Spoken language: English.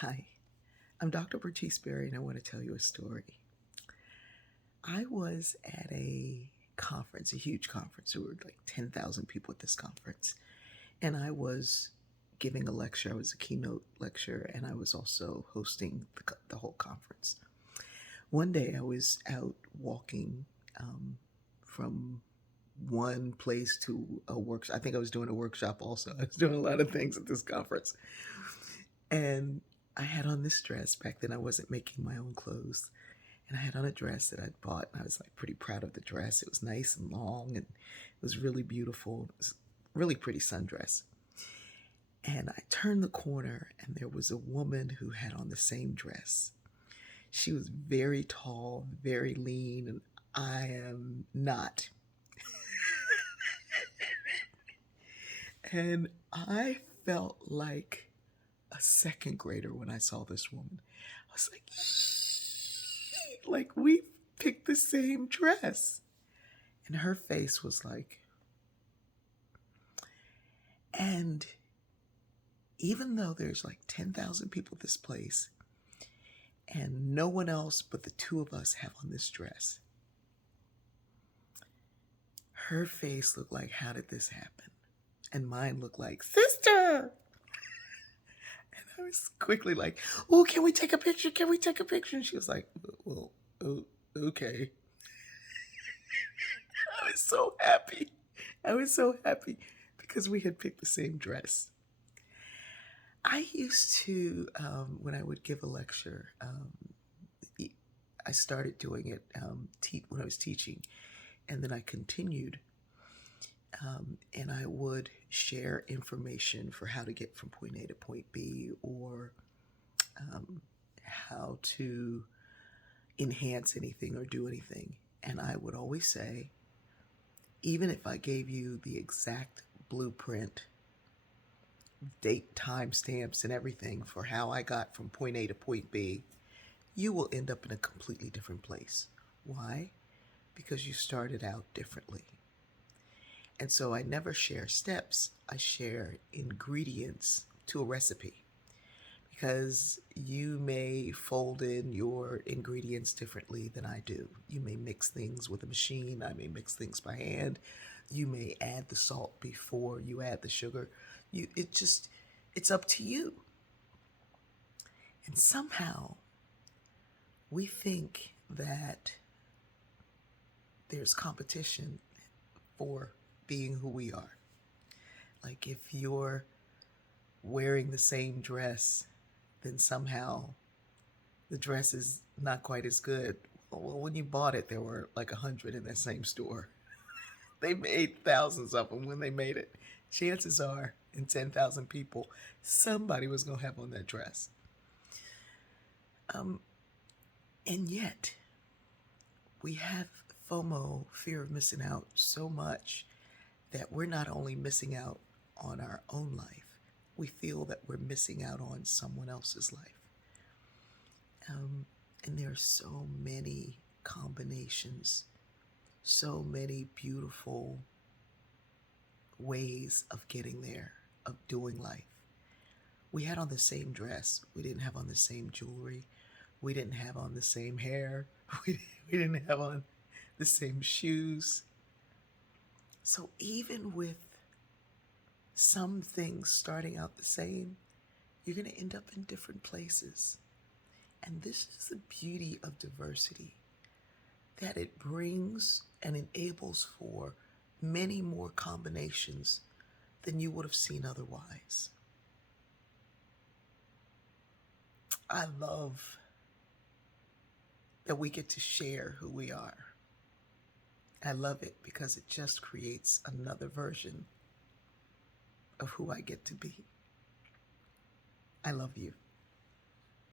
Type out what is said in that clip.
Hi, I'm Dr. Bertice Berry, and I want to tell you a story. I was at a conference, a huge conference. There were like 10,000 people at this conference. And I was giving a lecture. I was a keynote lecturer, and I was also hosting the whole conference. One day I was out walking from one place to a workshop. I think I was doing a workshop also. I was doing a lot of things at this conference. And I had on this dress. Back then I wasn't making my own clothes. And I had on a dress that I'd bought, and I was like pretty proud of the dress. It was nice and long, and it was really beautiful. It was a really pretty sundress. And I turned the corner, and there was a woman who had on the same dress. She was very tall, very lean, and I am not. And I felt like a second grader when I saw this woman. I was like we picked the same dress. And her face was like, and even though there's like 10,000 people at this place and no one else but the two of us have on this dress, her face looked like, how did this happen? And mine looked like, sister. And I was quickly like, oh, can we take a picture? Can we take a picture? And she was like, well, oh, okay. I was so happy. I was so happy because we had picked the same dress. I used to, when I would give a lecture, I started doing it when I was teaching, and then I continued, and I would share information for how to get from point A to point B, or how to enhance anything or do anything. And I would always say, even if I gave you the exact blueprint, date, time stamps, and everything for how I got from point A to point B, you will end up in a completely different place. Why? Because you started out differently. And so I never share steps, I share ingredients to a recipe. Because you may fold in your ingredients differently than I do. You may mix things with a machine, I may mix things by hand. You may add the salt before you add the sugar. It's up to you. And somehow we think that there's competition for being who we are. Like if you're wearing the same dress, then somehow the dress is not quite as good. Well, when you bought it, there were like 100 in that same store. They made thousands of them when they made it. Chances are, in 10,000 people, somebody was going to have on that dress. And yet, we have FOMO, fear of missing out, so much that we're not only missing out on our own life, we feel that we're missing out on someone else's life. And there are so many combinations, so many beautiful ways of getting there, of doing life. We had on the same dress. We didn't have on the same jewelry. We didn't have on the same hair. We didn't have on the same shoes. So even with some things starting out the same, you're going to end up in different places. And this is the beauty of diversity, that it brings and enables for many more combinations than you would have seen otherwise. I love that we get to share who we are. I love it because it just creates another version of who I get to be. I love you.